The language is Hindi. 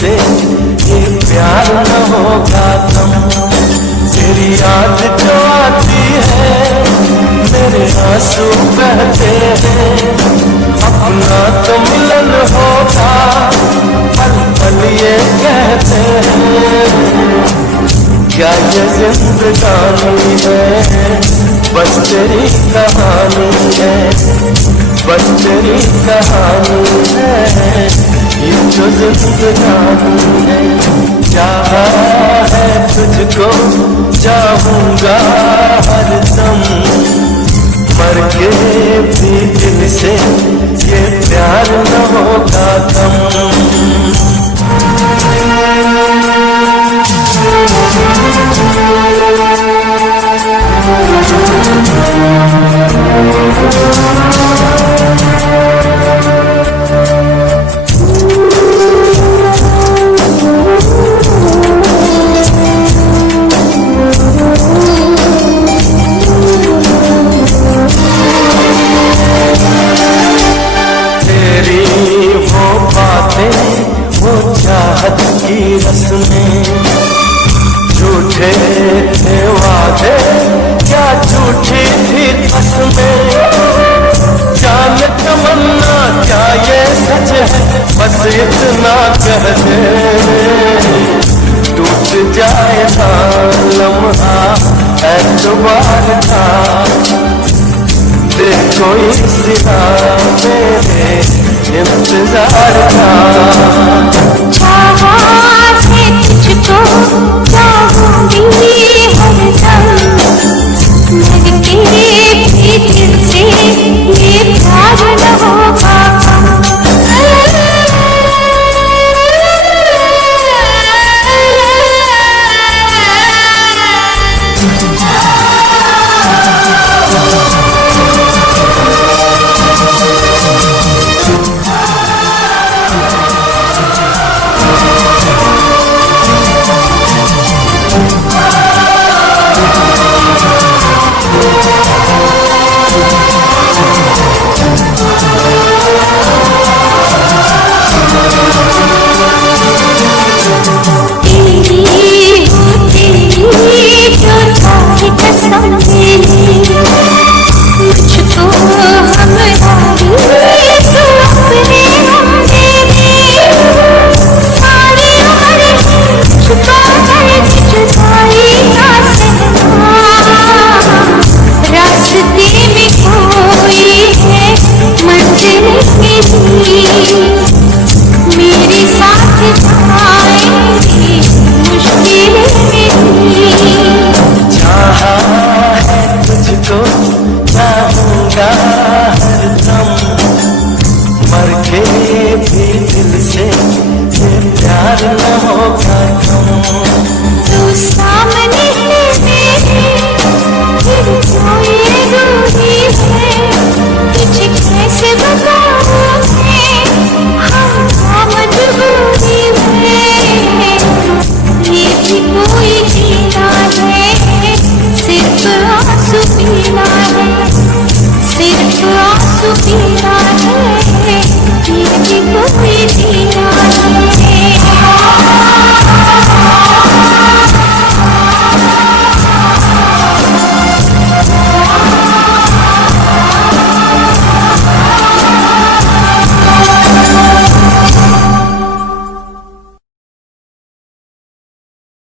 से ये प्यार न होगा कम। तेरी याद जो आती है मेरे आंसू बहते हैं, अपना तो मिलन होगा पल पल ये कहते हैं। क्या ये जिंदगानी है बस तेरी कहानी है, बस तेरी कहानी है ये जो जिंदगानी है। चाहा है तुझको चाहूंगा हरदम, मर के भी दिल से ये प्यार न होगा कम। वो चाहत की रस्में झूठे थे वादे, क्या झूठी थी कसमें। जान तमन्ना क्या ये सच है बस इतना कह दे, टूट जाए ना लम्हा एतबार था। देखो इस मेरे इंतजार था। चाहा है तुझको चाहूंगी हरदम, मर के भी दिल से ये प्यार न होगा कम। मेरे साथ जाएंगी मुश्किलें। चाहा है तुझको चाहूंगा हरदम, मर के भी दिल से ये प्यार न